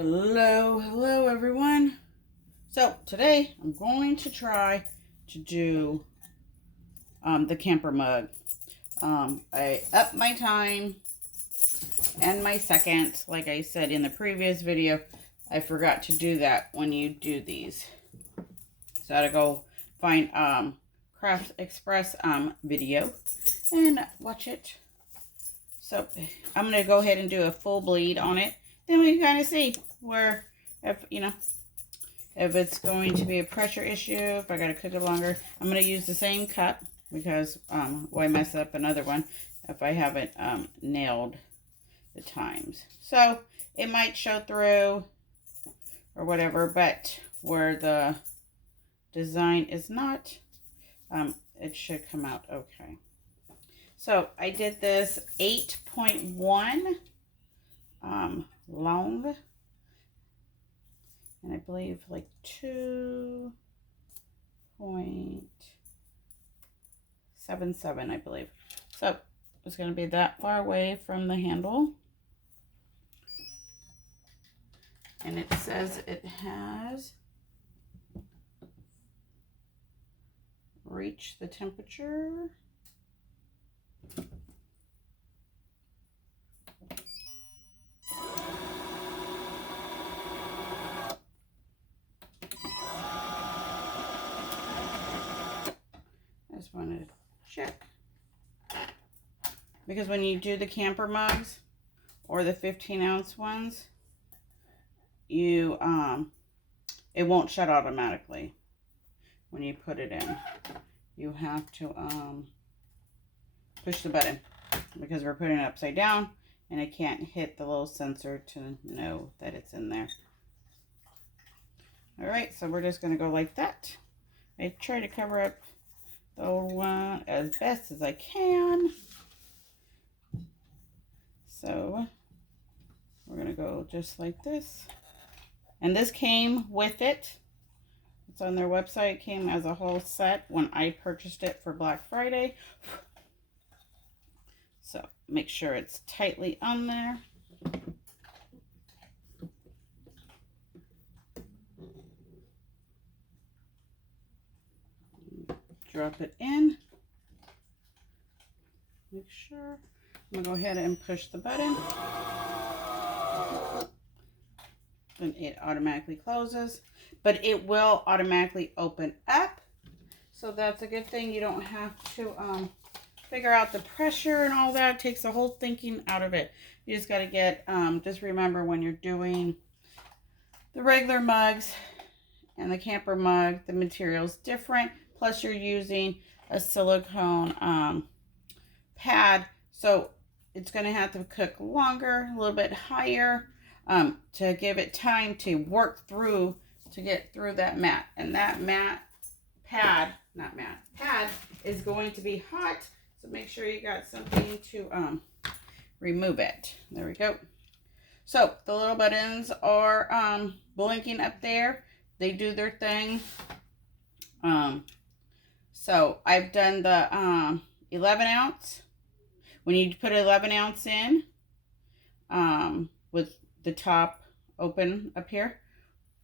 Hello everyone. So today I'm going to try to do the camper mug. I upped my time and my seconds. Like I said in the previous video, I forgot to do that when you do these. So I had to go find Craft Express video and watch it. So I'm going to go ahead and do a full bleed on it. Then we can kind of see where, if it's going to be a pressure issue, if I got to cook it longer. I'm going to use the same cup because why mess up another one if I haven't nailed the times. So it might show through or whatever, but where the design is not, it should come out okay. So I did this 8.1 long, and I believe like 2.77, I believe. So it's going to be that far away from the handle. And it says it has reached the temperature. I just wanted to check. Because when you do the camper mugs or the 15-ounce ones, you it won't shut automatically when you put it in. You have to push the button because we're putting it upside down and it can't hit the little sensor to know that it's in there. All right, so we're just going to go like that. I try to cover up the old one as best as I can. So we're going to go just like this. And this came with it. It's on their website. It came as a whole set when I purchased it for Black Friday. So make sure it's tightly on there. Drop it in. Make sure. I'm going to go ahead and push the button. And it automatically closes. But it will automatically open up. So that's a good thing. You don't have to figure out the pressure and all that. It takes the whole thinking out of it. You just got to get, just remember when you're doing the regular mugs and the camper mug, the material's different. Plus you're using a silicone pad. So it's going to have to cook longer, a little bit higher, to give it time to work through, to get through that mat. And that pad is going to be hot. So make sure you got something to remove it. There we go. So the little buttons are blinking up there. They do their thing. So I've done the 11 ounce. When you put 11 ounce in, with the top open up here,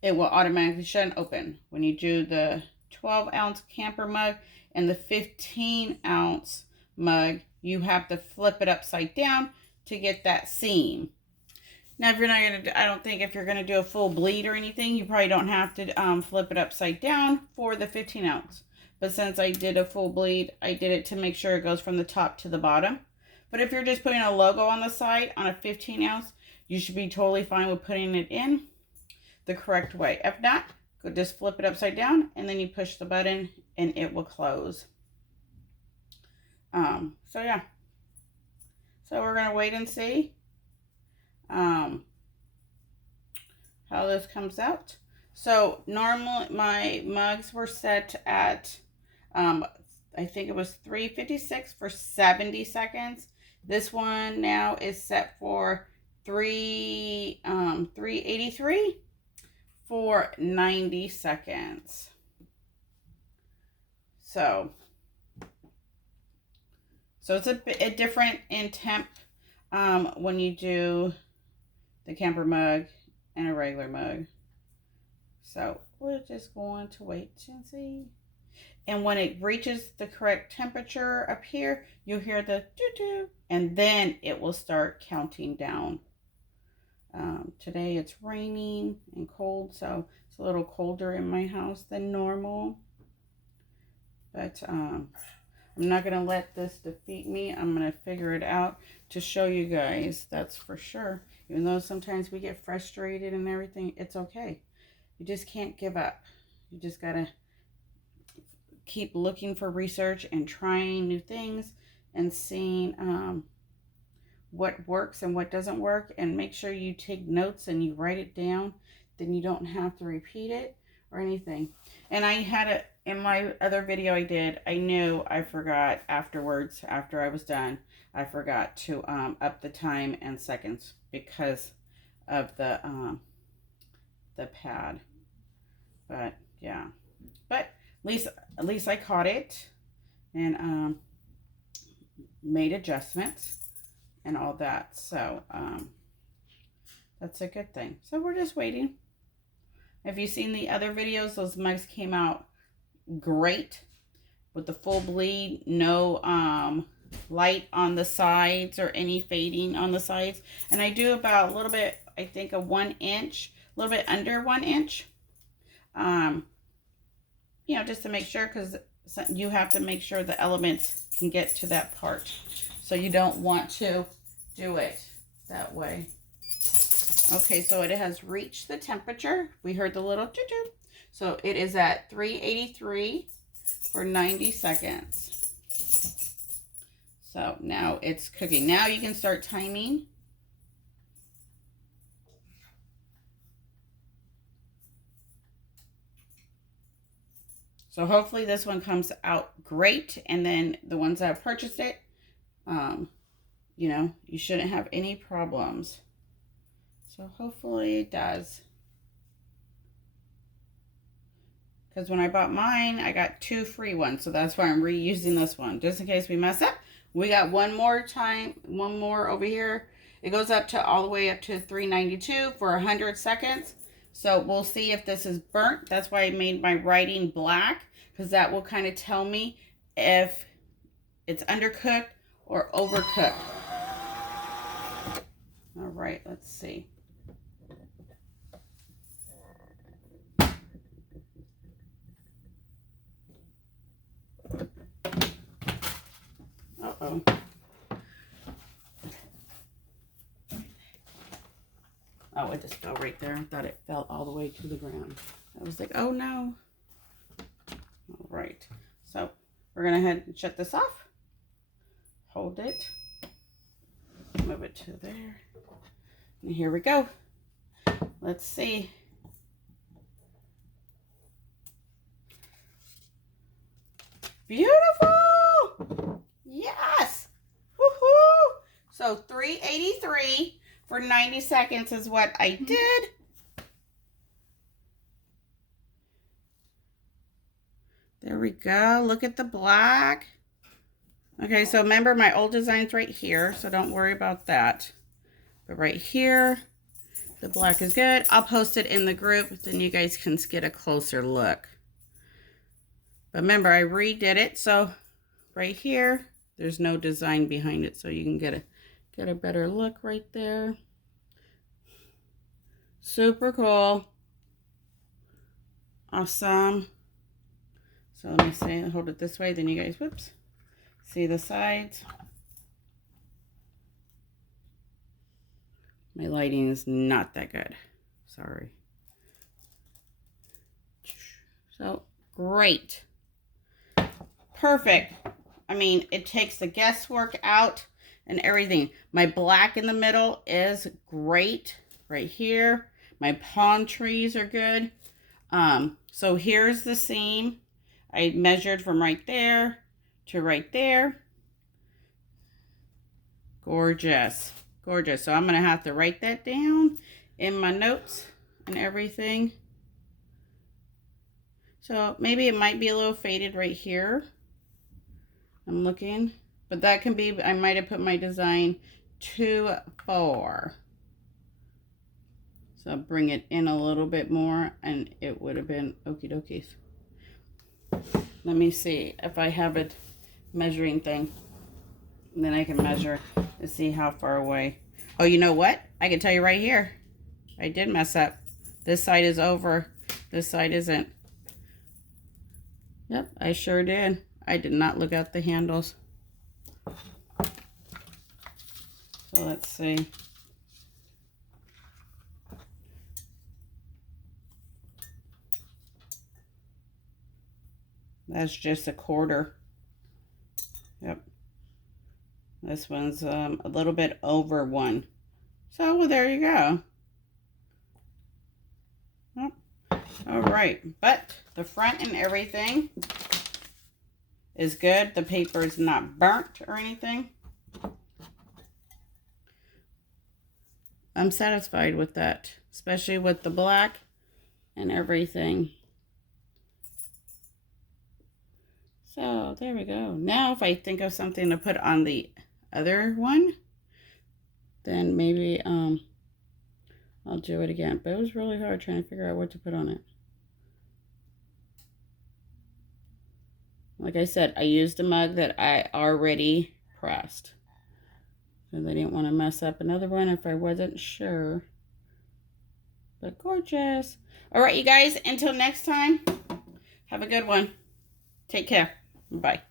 it will automatically shut and open. When you do the 12 ounce camper mug and the 15 ounce mug, you have to flip it upside down to get that seam. Now, if you're not going to, I don't think if you're going to do a full bleed or anything, you probably don't have to flip it upside down for the 15 ounce. But since I did a full bleed, I did it to make sure it goes from the top to the bottom. But if you're just putting a logo on the side on a 15 ounce, you should be totally fine with putting it in the correct way. If not, go just flip it upside down and then you push the button and it will close. So yeah. So we're going to wait and see how this comes out. So normally my mugs were set at, I think it was 356 for 70 seconds. This one now is set for 383 for 90 seconds. So it's a bit different in temp when you do the camper mug and a regular mug. So we're just going to wait and see. And when it reaches the correct temperature up here, you'll hear the doo-doo, and then it will start counting down. Today it's raining and cold, so it's a little colder in my house than normal. But I'm not going to let this defeat me. I'm going to figure it out to show you guys, that's for sure. Even though sometimes we get frustrated and everything, it's okay. You just can't give up. You just got to keep looking for research and trying new things and seeing what works and what doesn't work, and make sure you take notes and you write it down. Then you don't have to repeat it or anything. And I had it in my other video I did. I knew I forgot afterwards, after I was done, I forgot to up the time and seconds because of the pad. But yeah, but at least I caught it and made adjustments and all that. So that's a good thing. So we're just waiting. Have you seen the other videos? Those mugs came out great with the full bleed, no light on the sides or any fading on the sides. And I do about a little bit, I think a 1 inch, a little bit under 1 inch. You know, just to make sure, because you have to make sure the elements can get to that part. So you don't want to do it that way. Okay, so it has reached the temperature. We heard the little choo-choo. So it is at 383 for 90 seconds. So now it's cooking. Now you can start timing. So hopefully this one comes out great. And then the ones that have purchased it, you know, you shouldn't have any problems. So hopefully it does. Because when I bought mine, I got 2 free ones. So that's why I'm reusing this one. Just in case we mess up. We got one more over here. It goes up to all the way up to 392 for 100 seconds. So we'll see if this is burnt. That's why I made my writing black, because that will kind of tell me if it's undercooked or overcooked. All right, let's see. Uh-oh. Oh, it just fell right there. I thought it fell all the way to the ground. I was like, oh no. All right. So we're going to head and shut this off. Hold it. Move it to there. And here we go. Let's see. Beautiful. Yes. Woohoo. So 383 for 90 seconds is what I did. There we go. Look at the black. Okay, so remember my old design's right here, so don't worry about that. But right here, the black is good. I'll post it in the group, then you guys can get a closer look. But remember, I redid it, so right here, there's no design behind it, so you can get a better look right there. Super cool. Awesome. So let me see, hold it this way, then you guys, whoops, see the sides. My lighting is not that good. Sorry. So, great. Perfect. I mean, it takes the guesswork out and everything. My black in the middle is great. Right here. My palm trees are good. So here's the seam. I measured from right there to right there. Gorgeous. Gorgeous. So I'm going to have to write that down in my notes and everything. So maybe it might be a little faded right here. I'm looking. But that can be, I might have put my design too far. So I'll bring it in a little bit more and it would have been okie dokies. Let me see if I have a measuring thing. And then I can measure to see how far away. Oh, you know what? I can tell you right here. I did mess up. This side is over. This side isn't. Yep, I sure did. I did not look at the handles. So let's see. That's just a quarter. Yep. This one's a little bit over 1. So, well, there you go. Yep. All right. But the front and everything is good. The paper is not burnt or anything. I'm satisfied with that, especially with the black and everything. So there we go. Now if I think of something to put on the other one, then maybe I'll do it again. But it was really hard trying to figure out what to put on it. Like I said, I used a mug that I already pressed. Because I didn't want to mess up another one if I wasn't sure. But gorgeous. All right, you guys, until next time, have a good one. Take care. Bye.